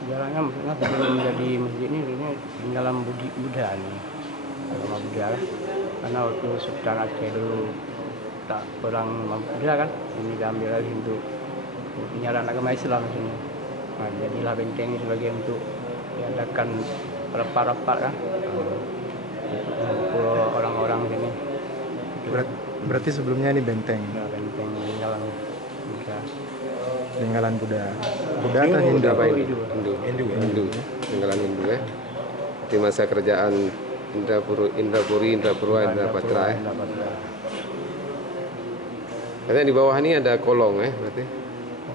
sejarahnya maksudnya sebelum menjadi masjid ini peninggalan Buddha nih, agama Buddha kan. Karena waktu Sultan Aceh dulu tak kurang Buddha kan, ini diambil alih untuk penyiaran agama Islam di sini. Nah, jadilah benteng ini sebagai untuk diadakan rapat-rapat kan, untuk mengumpul orang-orang sini. Berarti sebelumnya ini benteng, Nah, benteng peninggalan Buddha. peninggalan Buddha. Buddha atau Hindu? Apa ini? Hindu. Hindu. Peninggalan Hindu ya. Di masa kerajaan Indrapura, Indrapatra ya. Katanya di bawah ini ada kolong ya, berarti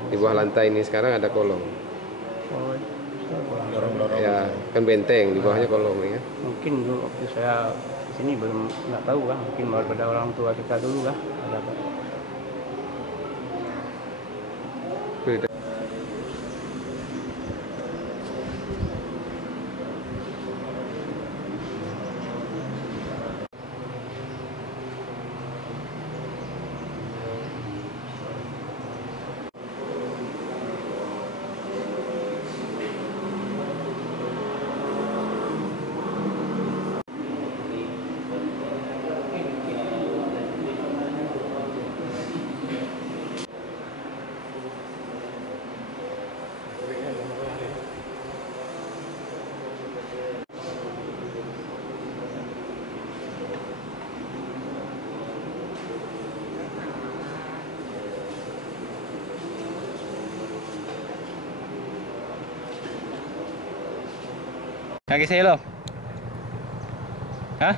di bawah lantai ini sekarang ada kolong. Oh, Ya, kan benteng di bawahnya kolong ya. mungkin dulu waktu saya di sini belum nggak tahu kan, mungkin baru pada orang tua kita dulu kan ada. Kaki saya lo? Hah?